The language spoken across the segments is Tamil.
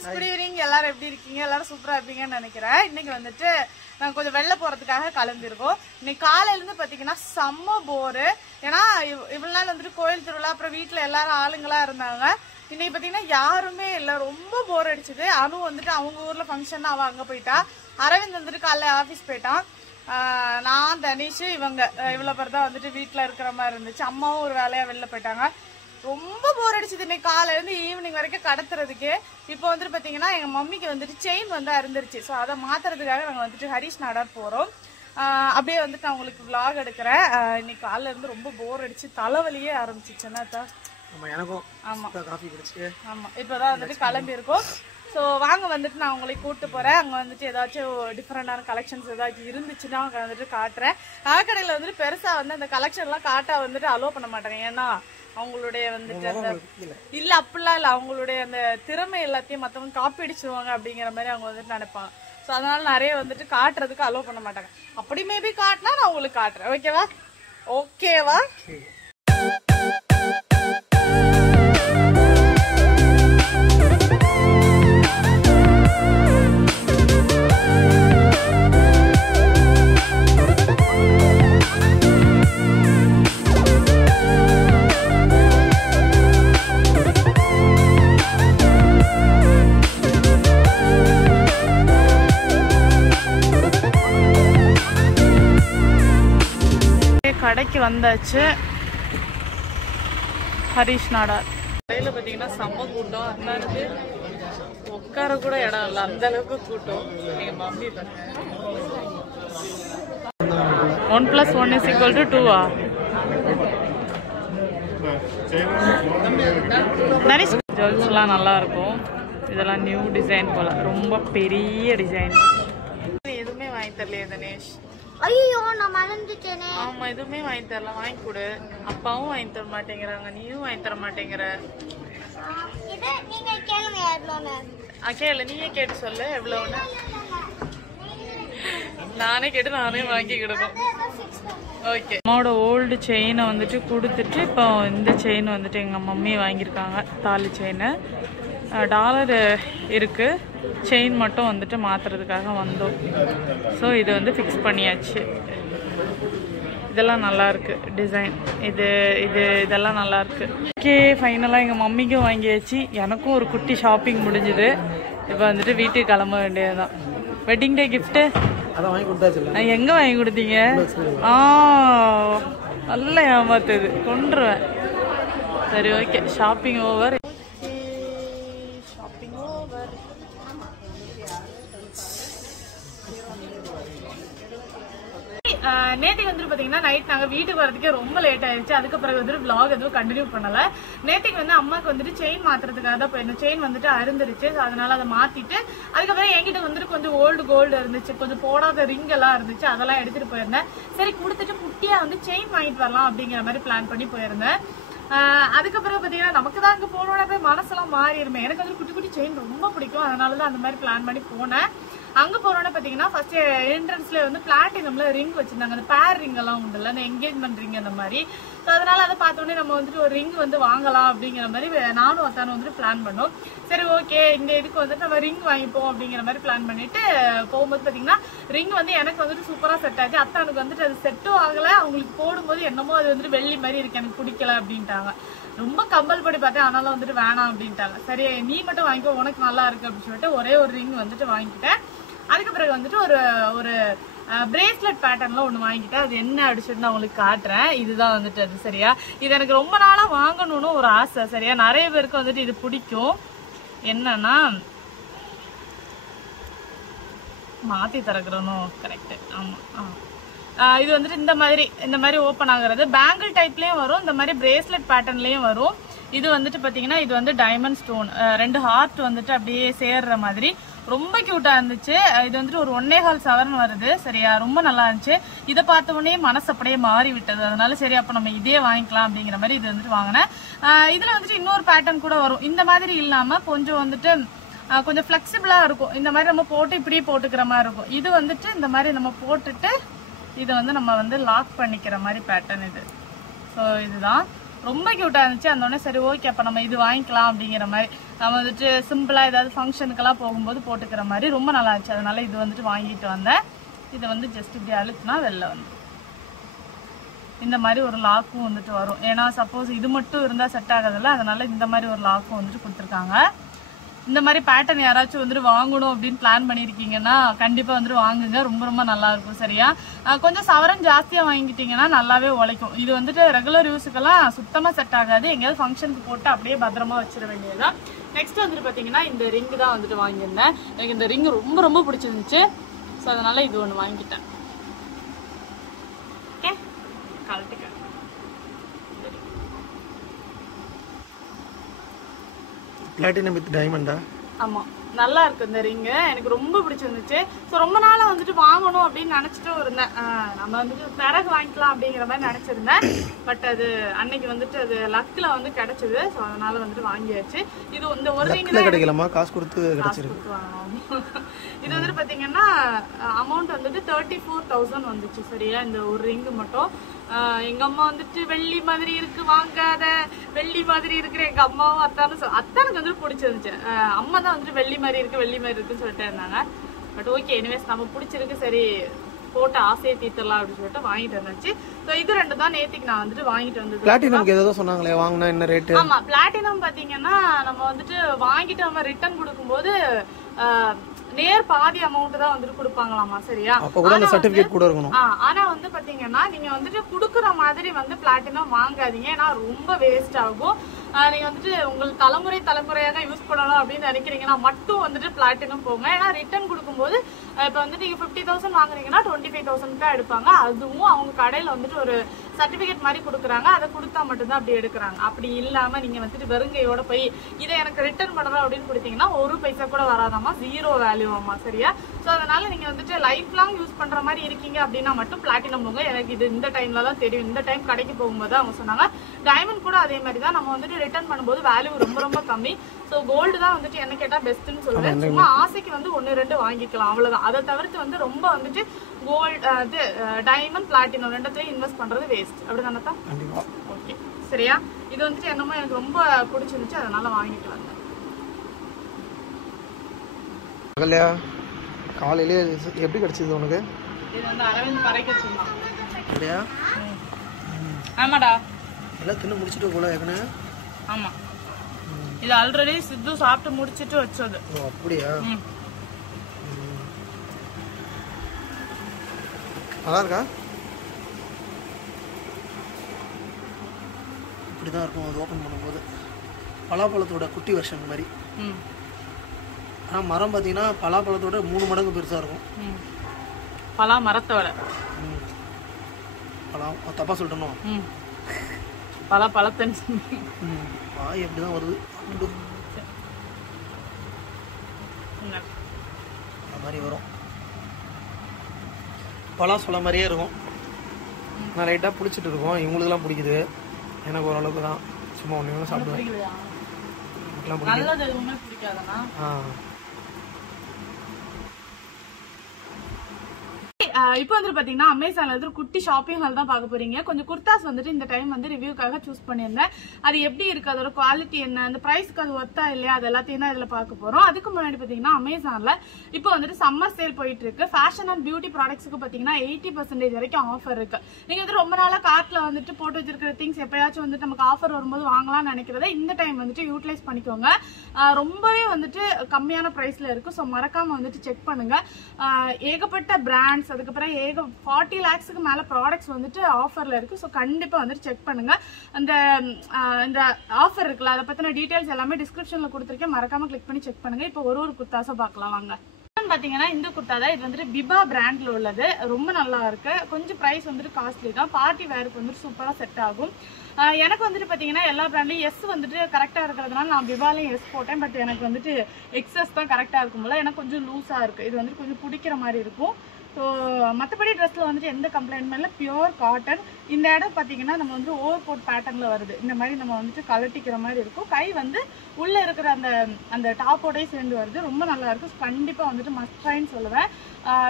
Friends, good evening. எல்லாரும் எப்படி இருக்கீங்க? எல்லாரும் சூப்பரா இருப்பீங்கன்னு நினைக்கிறேன். இன்னைக்கு வந்துட்டு நாங்கள் கொஞ்சம் வெளில போறதுக்காக கிளம்பிருக்கோம். இன்னைக்கு காலையில இருந்து பாத்தீங்கன்னா செம்ம போரு. ஏன்னா இவ்வளவு நாள் வந்துட்டு கோயில் திருவிழா, அப்புறம் வீட்டுல எல்லாரும் ஆளுங்களா இருந்தாங்க. இன்னைக்கு பாத்தீங்கன்னா யாருமே இல்லை, ரொம்ப போர் அடிச்சுது. அனு வந்துட்டு அவங்க ஊர்ல ஃபங்க்ஷன், அவ அங்க போயிட்டா. அரவிந்த் வந்துட்டு காலைல ஆபீஸ் போயிட்டான். நான், தனிஷ், இவங்க இவ்வளவு பேர் தான் வந்துட்டு வீட்டுல இருக்கிற மாதிரி இருந்துச்சு. அம்மாவும் ஒரு வேலையா வெளில போயிட்டாங்க. ரொம்ப போர் அடிச்சது இன்னைக்கு காலையில இருந்து ஈவினிங் வரைக்கும் கடத்துறதுக்கு. இப்போ வந்துட்டு பாத்தீங்கன்னா எங்க மம்மிக்கு வந்துட்டு செயின் வந்து அருந்துருச்சு. ஸோ அதை மாத்துறதுக்காக நாங்கள் வந்துட்டு ஹரிஷ் நாடார் போறோம். அப்படியே வந்துட்டு நான் உங்களுக்கு விளாக் எடுக்கிறேன். இன்னைக்கு காலையில இருந்து ரொம்ப போர் அடிச்சு தலைவலியே ஆரம்பிச்சிச்சுன்னா. ஆமா இப்பதான் வந்துட்டு கிளம்பி இருக்கோம். ஸோ வாங்க வந்துட்டு நான் உங்களை கூப்பிட்டு போறேன். அங்கே வந்துட்டு ஏதாச்சும் டிஃப்ரெண்டான கலெக்ஷன்ஸ் ஏதாச்சும் இருந்துச்சுன்னா அங்கே வந்துட்டு காட்டுறேன். நகைக்கடையில் வந்துட்டு பெருசா வந்து அந்த கலெக்ஷன்லாம் காட்டா வந்துட்டு அலோவ் பண்ண மாட்டேன். ஏன்னா அவங்களுடைய வந்துட்டு அந்த இல்ல அப்படிலாம் இல்ல, அவங்களுடைய அந்த திறமை எல்லாத்தையும் மத்தவங்க காப்பி அடிச்சிருவாங்க அப்படிங்கிற மாதிரி அவங்க வந்துட்டு நினைப்பாங்க. ஸோ அதனால நிறைய வந்துட்டு காட்டுறதுக்கு அலோவ் பண்ண மாட்டாங்க. அப்படி மேபி காட்டினா நான் உங்களுக்கு காட்டுறேன். ஓகேவா? ஓகேவா? கடைக்கு வந்தாச்சு. ஹரிஷ் நாடார் கடையில் பார்த்தீங்கன்னா செம்ம கூட்டம். அந்தாருக்கு உட்கார கூட இடம் இல்லை, அந்த அளவுக்கு கூட்டம். எங்க மம்மி பாருங்க, 1+1 = 2 ஜுவல்ஸ்லாம் நல்லா இருக்கும். இதெல்லாம் நியூ டிசைன் போல, ரொம்ப பெரிய டிசைன். எதுவுமே வாங்கி தரலையே தனேஷ்? ஐயோ, நான் மறந்துட்டேனே. ஆமா, எதுவுமே வாங்கி தரல. வாங்கி கொடு. அப்பாவும் வாங்கி தர மாட்டேங்கிறாங்க, நீயும் வாங்கி தர மாட்டேங்கிற. இது நீங்க கேளுங்க எவ்வளவுன்னு. கேளு, நீயே கேட்டு சொல்லு எவ்வளவுன்னு. நானே கேட்டு நானே வாங்கி கொடுக்கும். ஓகே, அம்மாவோட ஓல்டு செயினை வந்துட்டு கொடுத்துட்டு இப்போ இந்த செயின் வந்துட்டு எங்கள் மம்மி வாங்கியிருக்காங்க. தாலி செயின். டாலர் இருக்கு, செயின் மட்டும் வந்துட்டு மாத்துறதுக்காக வந்தோம். ஸோ இது வந்து ஃபிக்ஸ் பண்ணியாச்சு. இதெல்லாம் நல்லா இருக்கு டிசைன். இதெல்லாம் நல்லா இருக்கு. ஓகே, ஃபைனலாக எங்கள் மம்மிக்கும் வாங்கியாச்சு. எனக்கும் ஒரு குட்டி ஷாப்பிங் முடிஞ்சுது. இப்போ வந்துட்டு வீட்டுக்கு கிளம்ப வேண்டியதுதான். வெட்டிங் டே கிஃப்ட்டு எங்க வாங்கி கொடுத்தீங்க? நல்ல ஏமாத்துது, கொண்டுருவேன். சரி, ஓகே, ஷாப்பிங் ஓவர். நேற்றுக்கு வந்துட்டு பாத்தீங்கன்னா நைட் நாங்க வீட்டுக்கு வரதுக்கே ரொம்ப லேட் ஆயிடுச்சு. அதுக்கு பிறகு வந்துட்டு vlog எதுவும் கண்டினியூ பண்ணல. நேற்றுக்கு வந்து அம்மாக்கு வந்துட்டு செயின் மாத்துறதுக்காக தான் போயிருந்தேன். செயின் வந்துட்டு அருந்துருச்சு. அதனால அதை மாத்திட்டு அதுக்கப்புறம் என்கிட்ட வந்துட்டு கொஞ்சம் ஓல்டு கோல்டு இருந்துச்சு, கொஞ்சம் போடாத ரிங் எல்லாம் இருந்துச்சு. அதெல்லாம் எடுத்துட்டு போயிருந்தேன். சரி, கொடுத்துட்டு குட்டியா வந்து செயின் வாங்கிட்டு வரலாம் அப்படிங்கிற மாதிரி பிளான் பண்ணி போயிருந்தேன். அதுக்கப்புறம் பாத்தீங்கன்னா நமக்கு தான் அங்க போனோட போய் மனசெல்லாம் மாறிடுமே. எனக்கு வந்து குட்டி குட்டி செயின் ரொம்ப பிடிக்கும். அதனாலதான் அந்த மாதிரி பிளான் பண்ணி போனேன். அங்க போனோன்னு பாத்தீங்கன்னா ஃபர்ஸ்ட் என்ட்ரன்ஸ்ல வந்து பிளாட்டினம்ல ரிங் வச்சிருந்தாங்க. அந்த பேர் ரிங் எல்லாம் உண்டுல்ல, அந்த என்கேஜ்மெண்ட் ரிங் அந்த மாதிரி. ஸோ அதனால அதை பார்த்தோன்னே நம்ம வந்துட்டு ஒரு ரிங் வந்து வாங்கலாம் அப்படிங்கிற மாதிரி நானும் அத்தானும் வந்துட்டு பிளான் பண்ணோம். சரி, ஓகே, இந்த இதுக்கு வந்துட்டு நம்ம ரிங் வாங்கிப்போம் அப்படிங்கிற மாதிரி பிளான் பண்ணிட்டு போகும்போது பாத்தீங்கன்னா ரிங் வந்து எனக்கு வந்துட்டு சூப்பரா செட் ஆச்சு. அத்தானுக்கு வந்துட்டு அது செட்டும் ஆகல. அவங்களுக்கு போடும்போது என்னமோ அது வந்துட்டு வெள்ளி மாதிரி இருக்கு, எனக்கு பிடிக்கல அப்படின்ட்டாங்க. ரொம்ப கம்பல் படி பார்த்தேன், ஆனாலும் வந்துட்டு வேணாம் அப்படின்ட்டாங்க. சரி, நீ மட்டும் வாங்கிக்கோ, உனக்கு நல்லா இருக்கு அப்படின்னு சொல்லிட்டு ஒரே ஒரு ரிங் வந்துட்டு வாங்கிக்கிட்டேன். அதுக்கு பிறகு வந்துட்டு ஒரு பிரேஸ்லெட் பேட்டர்ன்ல ஒண்ணு வாங்கிட்டேன். அது என்ன அடிச்சுட்டு நான் உங்களுக்கு காட்டுறேன். இதுதான் வந்துட்டு அது. சரியா, இது எனக்கு ரொம்ப நாளா வாங்கணும்னு ஒரு ஆசை. சரியா, நிறைய பேருக்கு வந்துட்டு இது பிடிக்கும். என்னன்னா மாத்தி திறக்கிறனும். கரெக்ட். ஆமா, இது வந்துட்டு இந்த மாதிரி ஓப்பன் ஆகுறது. பேங்கிள் டைப்லயும் வரும், இந்த மாதிரி பிரேஸ்லெட் பேட்டர்ன்லயும் வரும். இது வந்துட்டு பாத்தீங்கன்னா இது வந்து டைமண்ட் ஸ்டோன், 2 ஹார்ட் வந்துட்டு அப்படியே சேர்ற மாதிரி ரொம்ப கியூட்டா இருந்துச்சு. இது வந்துட்டு ஒரு 1.25 சவரன் வருது. சரியா, ரொம்ப நல்லா இருந்துச்சு. இதை பார்த்த உடனே மனசு அப்படியே மாறி விட்டது. அதனால சரி, அப்ப நம்ம இதே வாங்கிக்கலாம் அப்படிங்கிற மாதிரி இது வந்துட்டு வாங்கினேன். இதுல வந்துட்டு இன்னொரு பேட்டர்ன் கூட வரும். இந்த மாதிரி இல்லாம கொஞ்சம் வந்துட்டு கொஞ்சம் ஃபிளெக்சிபிளா இருக்கும். இந்த மாதிரி நம்ம போட்டு இப்படியே போட்டுக்கிற மாதிரி இருக்கும். இது வந்துட்டு இந்த மாதிரி நம்ம போட்டுட்டு இதை வந்து நம்ம வந்து லாக் பண்ணிக்கிற மாதிரி பேட்டர்ன் இது. ஸோ இதுதான் ரொம்ப கியூட்டா இருந்துச்சு. அந்த உடனே சரி ஓகே அப்ப நம்ம இது வாங்கிக்கலாம் அப்படிங்கிற மாதிரி, நம்ம வந்துட்டு சிம்பிளா ஏதாவது ஃபங்க்ஷனுக்கெல்லாம் போகும்போது போட்டுக்கிற மாதிரி ரொம்ப நல்லா இருந்துச்சு. அதனால இது வந்துட்டு வாங்கிட்டு வந்தேன். இதை வந்து ஜஸ்ட் இப்படி அழுத்தினா வெளில வந்து இந்த மாதிரி ஒரு லாக்கும் வந்துட்டு வரும். ஏன்னா சப்போஸ் இது மட்டும் இருந்தா செட் ஆகாதுல்ல, அதனால இந்த மாதிரி ஒரு லாக்கும் வந்துட்டு கொடுத்துருக்காங்க. இந்த மாதிரி பேட்டர்ன் யாராச்சும் வந்துட்டு வாங்கணும் அப்படின்னு பிளான் பண்ணியிருக்கீங்கன்னா கண்டிப்பா வந்துட்டு வாங்குங்க, ரொம்ப ரொம்ப நல்லா இருக்கும். சரியா, கொஞ்சம் சவரன் ஜாஸ்தியா வாங்கிட்டீங்கன்னா நல்லாவே உழைக்கும். இது வந்துட்டு ரெகுலர் யூஸுக்கெல்லாம் சுத்தமா செட் ஆகாது. எங்கேயாவது ஃபங்க்ஷனுக்கு போட்டு அப்படியே பத்திரமா வச்சிட வேண்டியதுதான். நெக்ஸ்ட் வந்துட்டு பாத்தீங்கன்னா இந்த ரிங் தான் வந்துட்டு வாங்கியிருந்தேன். எனக்கு இந்த ரிங் ரொம்ப ரொம்ப பிடிச்சிருந்துச்சு. ஸோ அதனால இது ஒன்று வாங்கிட்டேன். ஓகே, கழட்டுக்க. பிளாட்டினம் வித் டைமண்டா? ஆமா, நல்லா இருக்கு இந்த ரிங்கு, எனக்கு ரொம்ப பிடிச்சிருந்துச்சு. ஸோ ரொம்ப நாளா வந்துட்டு வாங்கணும் அப்படின்னு நினைச்சிட்டும் இருந்தேன். நம்ம வந்துட்டு பிறகு வாங்கிக்கலாம் அப்படிங்கிற மாதிரி நினைச்சிருந்தேன். பட் அது அன்னைக்கு வந்துட்டு அது லக்ல வந்து கிடைச்சது. ஸோ அதனால வந்துட்டு வாங்கியாச்சு. இது இந்த ஒரு ரிங் தான் கிடைக்கலாமா? காசு கொடுத்து கிடைச்சிருக்கு. இது வந்துட்டு பாத்தீங்கன்னா அமௌண்ட் வந்துட்டு 34,000 வந்துச்சு. சரியா, இந்த ஒரு ரிங்கு மட்டும். எங்க அம்மா வந்துட்டு வெள்ளி மாதிரி இருக்கு வாங்காத, வெள்ளி மாதிரி இருக்கிற எங்க அம்மாவும் அத்தானுக்கு வந்துட்டு பிடிச்சிருந்துச்சு. அம்மா தான் வந்துட்டு வெள்ளி மாதிரி இருக்கு வெள்ளி மாதிரி இருக்குன்னு சொல்லிட்டு இருந்தாங்க. பட் ஓகே, எனிவேஸ் நம்ம பிடிச்சிருக்கு, சரி போட்டு ஆசையை தீர்த்தலாம் அப்படின்னு சொல்லிட்டு வாங்கிட்டு வந்தாச்சு. ஸோ இது ரெண்டு தான் நேத்திக்கு நான் வந்துட்டு வாங்கிட்டு வந்தது. பிளாட்டினம் ஏதோ சொன்னாங்களே, வாங்கினா என்ன ரேட்? ஆமா, பிளாட்டினம் பாத்தீங்கன்னா நம்ம வந்துட்டு வாங்கிட்டு நம்ம ரிட்டர்ன் கொடுக்கும்போது நேர் பாதி அமௌண்ட் தான் வந்துட்டு கொடுப்பாங்களாமா. சரியா, அப்ப கூட அந்த சர்டிபிகேட் கூட இருக்கணும். ஆனா வந்து பாத்தீங்கன்னா நீங்க வந்துட்டு குடுக்குற மாதிரி வந்து பிளாட்டினம் வாங்காதீங்க. ஏன்னா ரொம்ப வேஸ்ட் ஆகும். நீங்க வந்துட்டு உங்களுக்கு தலைமுறையாக யூஸ் பண்ணணும் அப்படின்னு நினைக்கிறீங்கன்னா மட்டும் வந்துட்டு பிளாட்டினம் போங்க. ஏன்னா ரிட்டர்ன் கொடுக்கும்போது இப்ப வந்துட்டு நீங்க 50,000 வாங்குறீங்கன்னா 25,000 தான் எடுப்பாங்க. அதுவும் அவங்க கடையில வந்துட்டு ஒரு சர்டிபிகேட் மாதிரி கொடுக்குறாங்க. அதை கொடுத்தா மட்டும்தான் அப்படி எடுக்கிறாங்க. அப்படி இல்லாம நீங்க வந்துட்டு வெறுங்கையோட போய் இதை எனக்கு ரிட்டர்ன் பண்ணணும் அப்படின்னு கொடுத்தீங்கன்னா ஒரு பைசா கூட வராதாமா, 0 வேல்யூ ஆமா. சரியா, சோ அதனால நீங்க வந்துட்டு லைஃப் லாங் யூஸ் பண்ற மாதிரி இருக்கீங்க அப்படின்னா மட்டும் பிளாட்டினம் போங்க. எனக்கு இது இந்த டைம்ல தான் தெரியும். இந்த டைம் கடைக்கு போகும்போது அவங்க சொன்னாங்க. டைமண்ட் கூட அதே மாதிரி தான், நம்ம வந்துட்டு ரிட்டர்ன் பண்ணும்போது வேல்யூ ரொம்ப ரொம்ப கம்மி. சோ கோல்டு தான் வந்துட்டு என்ன கேட்டா பெஸ்ட்னு சொல்லுவேன். சும்மா ஆசைக்கு வந்து 1-2 வாங்கிக்கலாம், அவ்வளவுதான். அதை தவிர்த்து வந்து ரொம்ப வந்துட்டு கோல்டு டைமண்ட் பிளாட்டினம் ரெண்டத்தையும் இன்வெஸ்ட் பண்றது வேஸ்ட். அப்படிதானே தான்? ஓகே, சரியா. இது வந்துட்டு என்னமோ எனக்கு ரொம்ப பிடிச்சிருந்துச்சு, அதனால வாங்கிட்டு வந்தேன். காலையிலே எப்படி கிடைச்சது உனக்கு? இது வந்து அரவிந்த் பறைக்க சொன்னான். அப்படியா? ஆமாடா, எல்லாம் தின்னு முடிச்சிட்டு போல ஏற்கனவே. ஆமா, இது ஆல்ரெடி சித்து சாப்பிட்டு முடிச்சிட்டு வச்சது. ஓ அப்படியா? நல்லா இருக்கா? இப்படிதான் இருக்கும் அது ஓப்பன் பண்ணும்போது. பலாப்பழத்தோட குட்டி வெர்ஷன் மாதிரி. ஆனால் மரம் பார்த்தீங்கன்னா பலாப்பழத்தோட 3 மடங்கு பெருசாக இருக்கும். பலா மரத்தோட பலா தப்பா சொல்லிட்டோம். பலா பழத்தன் வாய் எப்படிதான் வருது அந்த மாதிரி வரும். பலா சொல்ல மாதிரியே இருக்கும். நான் லைட்டாக பிடிச்சிட்டு இருக்கோம். இவங்களுக்குலாம் பிடிக்குது, எனக்கு ஓரளவுக்கு தான். சும்மா ஒன்று சாப்பிடுவேன். இப்போ வந்து பாத்தீங்கன்னா அமேசான்ல இருந்து குட்டி ஷாப்பிங் ஹால் தான் பார்க்க போறீங்க. கொஞ்சம் குர்தாஸ் வந்துட்டு இந்த டைம் வந்து ரிவ்யூக்காக சூஸ் பண்ணியிருந்தேன். அது எப்படி இருக்கு, அதோட குவாலிட்டி என்ன, அந்த பிரைஸ்க்கு அது ஒர்த்தா இல்லையா, அது எல்லாத்தையும் தான் இதுல பார்க்க போறோம். அதுக்கு முன்னாடி பாத்தீங்கன்னா அமேசான்ல இப்போ வந்துட்டு சம்மர் சேல் போயிட்டு இருக்கு. ஃபேஷன் அண்ட் பியூட்டி ப்ராடக்ட்ஸ்க்கு பாத்தீங்கன்னா 80% வரைக்கும் ஆஃபர் இருக்கு. நீங்க வந்து ரொம்ப நாளா கார்ட்ல வந்துட்டு போட்டு வச்சிருக்கிற திங்ஸ் எப்பயாச்சும் வந்துட்டு நமக்கு ஆஃபர் வரும்போது வாங்கலாம்னு நினைக்கிறத இந்த டைம் வந்துட்டு யூட்டிலைஸ் பண்ணிக்கோங்க. ரொம்பவே வந்துட்டு கம்மியான பிரைஸ்ல இருக்கு. ஸோ மறக்காம வந்துட்டு செக் பண்ணுங்க. ஏகப்பட்ட பிராண்ட்ஸ், அதுக்கப்புறம் 40 lakhsக்கு மேல ப்ராடக்ட்ஸ் வந்துட்டு ஆஃபர்ல இருக்கு. ஸோ கண்டிப்பா வந்துட்டு செக் பண்ணுங்க. இந்த ஆஃபர் இருக்குல்ல, அதை பத்தின டீடைல்ஸ் எல்லாமே டிஸ்கிரிப்ஷன்ல கொடுத்துருக்கேன். மறக்காம கிளிக் பண்ணி செக் பண்ணுங்க. இப்போ ஒரு குர்தாஸை பார்க்கலாம் வாங்க. பாத்தீங்கன்னா இந்த குர்தா தான். இது வந்துட்டு பிபா பிராண்ட்ல உள்ளது. ரொம்ப நல்லா இருக்கு. கொஞ்சம் பிரைஸ் வந்துட்டு காஸ்ட்லி தான். பார்ட்டி வேருக்கு வந்துட்டு சூப்பரா செட் ஆகும். எனக்கு வந்துட்டு பாத்தீங்கன்னா எல்லா பிராண்ட்லயும் எஸ் வந்துட்டு கரெக்டா இருக்கிறதுனால நான் பிபாலையும் எஸ் போட்டேன். பட் எனக்கு வந்துட்டு எக்ஸஸ் தான் கரெக்டா இருக்கும் போல. எனக்கு கொஞ்சம் லூஸா இருக்கு. இது வந்துட்டு கொஞ்சம் பிடிக்கிற மாதிரி இருக்கும். ஸோ மற்றபடி ட்ரெஸ்ஸில் வந்துட்டு எந்த கம்ப்ளைண்ட்மே இல்லை, பியூர் காட்டன். இந்த இடம் பார்த்தீங்கன்னா நம்ம வந்து ஓவர் கோட் பேட்டர்னில் வருது. இந்த மாதிரி நம்ம வந்துட்டு கலட்டிக்கிற மாதிரி இருக்கும். கை வந்து உள்ளே இருக்கிற அந்த டாப்போடே சேர்ந்து வருது. ரொம்ப நல்லா இருக்கும். கண்டிப்பாக வந்துட்டு மஸ்ட் ட்ரைன்னு சொல்லுவேன்.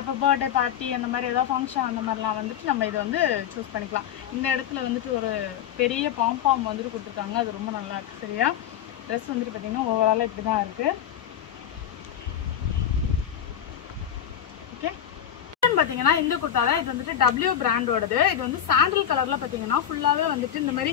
இப்போ பர்த்டே பார்ட்டி அந்த மாதிரி ஏதாவது ஃபங்க்ஷன் அந்த மாதிரிலாம் வந்துட்டு நம்ம இதை வந்து சூஸ் பண்ணிக்கலாம். இந்த இடத்துல வந்துட்டு ஒரு பெரிய பாம்பாம் வந்துட்டு கொடுத்துருக்காங்க. அது ரொம்ப நல்லா இருக்குது. சரியா, ட்ரெஸ் வந்துட்டு பார்த்தீங்கன்னா ஓவராலாக இப்படி தான் இருக்குது. ஓகே, பார்த்தீங்கன்னா இந்த குர்த்தா தான். இது வந்துட்டு W பிராண்டோடது. இது வந்து சாண்டல் கலர்ல பார்த்தீங்கன்னா ஃபுல்லாவே வந்துட்டு இந்த மாதிரி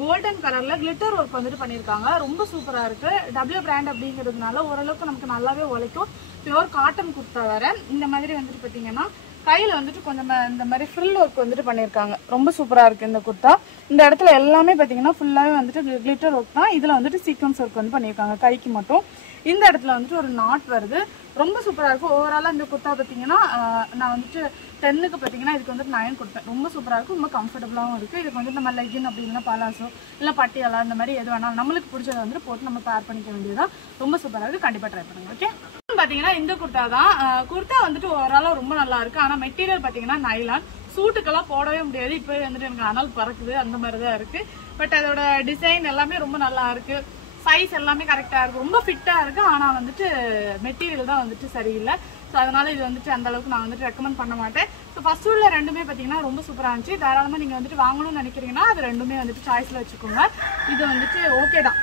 கோல்டன் கலர்ல கிளிட்டர் ஒர்க் வந்துட்டு பண்ணியிருக்காங்க. ரொம்ப சூப்பரா இருக்கு. W பிராண்ட் அப்படிங்கிறதுனால ஓரளவுக்கு நமக்கு நல்லாவே உழைக்கும். பியூர் காட்டன் குர்த்தா வேற. இந்த மாதிரி வந்துட்டு பார்த்தீங்கன்னா கையில வந்துட்டு கொஞ்சம் இந்த மாதிரி ஃப்ரில் ஒர்க் வந்துட்டு பண்ணியிருக்காங்க. ரொம்ப சூப்பரா இருக்கு இந்த குர்த்தா. இந்த இடத்துல எல்லாமே பார்த்தீங்கன்னா ஃபுல்லாவே வந்துட்டு கிளிட்டர் ஒர்க் தான். இதுல வந்துட்டு சீக்வன்ஸ் ஒர்க் வந்து பண்ணியிருக்காங்க கைக்கு மட்டும். இந்த இடத்துல வந்துட்டு ஒரு நாட் வருது. ரொம்ப சூப்பராக இருக்கும். ஓவராலாக இந்த குர்த்தா பார்த்தீங்கன்னா நான் வந்துட்டு 10க்கு பார்த்தீங்கன்னா இதுக்கு வந்துட்டு 9 கொடுப்பேன். ரொம்ப சூப்பராக இருக்கும். ரொம்ப கம்ஃபர்டபுளாகவும் இருக்குது. இதுக்கு வந்துட்டு நம்ம லெகின் அப்படி இல்லைன்னா பலாசோ இல்லை பட்டியாலா இந்த மாதிரி எது வேணாலும் நம்மளுக்கு பிடிச்சதை வந்துட்டு போட்டு நம்ம பேர் பண்ணிக்க வேண்டியதுதான். ரொம்ப சூப்பராக இருக்குது. கண்டிப்பாக ட்ரை பண்ணுங்க. ஓகே, பார்த்தீங்கன்னா இந்த குர்த்தா தான். குர்த்தா வந்துட்டு ஓவராலாக ரொம்ப நல்லா இருக்குது. ஆனால் மெட்டீரியல் பார்த்தீங்கன்னா நைலான். சூட்டுக்கெல்லாம் போடவே முடியாது. இப்போ வந்துட்டு எனக்கு அனல் பறக்குது அந்த மாதிரி தான் இருக்குது. பட் அதோட டிசைன் எல்லாமே ரொம்ப நல்லா இருக்குது. சைஸ் எல்லாமே கரெக்டாக இருக்குது. ரொம்ப ஃபிட்டாக இருக்குது. ஆனால் வந்துட்டு மெட்டீரியல் தான் வந்துட்டு சரியில்லை. ஸோ அதனால இது வந்துட்டு அந்த அளவுக்கு நான் வந்துட்டு ரெக்கமெண்ட் பண்ண மாட்டேன். ஸோ ஃபர்ஸ்ட் உள்ள ரெண்டுமே பார்த்தீங்கன்னா ரொம்ப சூப்பராக இருந்துச்சு. தாராளமாக நீங்கள் வந்துட்டு வாங்கணும்னு நினைக்கிறீங்கன்னா அது ரெண்டுமே வந்துட்டு சாய்ஸில் வச்சுக்கோங்க. இது வந்துட்டு ஓகே தான்.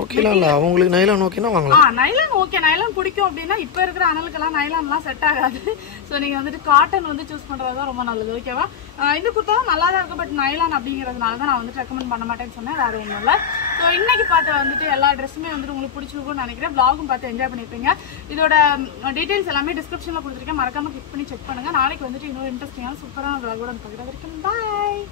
ஓகேலாம் இல்லை, அவங்களுக்கு நைலான் ஓகேனா வாங்கலாம். நைலான் ஓகே, நைலான் பிடிக்கும் அப்படின்னா இப்போ இருக்கிற அனலுக்கெல்லாம் நைலான்லாம் செட் ஆகாது. ஸோ நீங்கள் வந்துட்டு காட்டன் வந்து சூஸ் பண்ணுறது தான் ரொம்ப நல்லது. ஓகேவா, இந்த குர்த்தாவும் நல்லா தான் இருக்கும். பட் நைலான் அப்படிங்கிறதுனால தான் நான் வந்துட்டு ரெக்கமெண்ட் பண்ண மாட்டேன்னு சொன்னேன். வேற ஒன்றும் இல்லை. ஸோ இன்னைக்கு பார்த்து வந்துட்டு எல்லா ட்ரெஸ்ஸுமே வந்துட்டு உங்களுக்கு பிடிச்சிருக்கும்னு நினைக்கிறேன். வ்ளாகும் பார்த்து என்ஜாய் பண்ணியிருப்பீங்க. இதோட டீட்டெயில்ஸ் எல்லாமே டிஸ்கிரிப்ஷனில் கொடுத்துருக்கேன். மறக்காம கிளிக் பண்ணி செக் பண்ணுங்க. நாளைக்கு வந்துட்டு இன்னொரு இன்ட்ரெஸ்டிங்கான சூப்பரான வ்ளாகோட பார்க்குற வரைக்கும் பாய்.